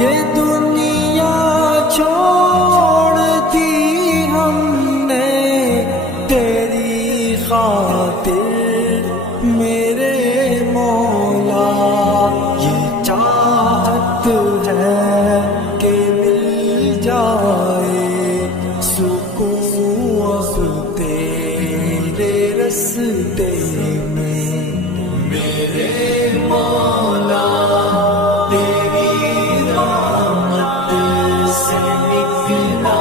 یہ دنیا چھوڑ دی ہم نے تیری خاطر میرے مولا، یہ چاہت ہے کہ مل جائے سکون اب تیرے رستے میں میرے مولا، تیری رحمت سے نکلا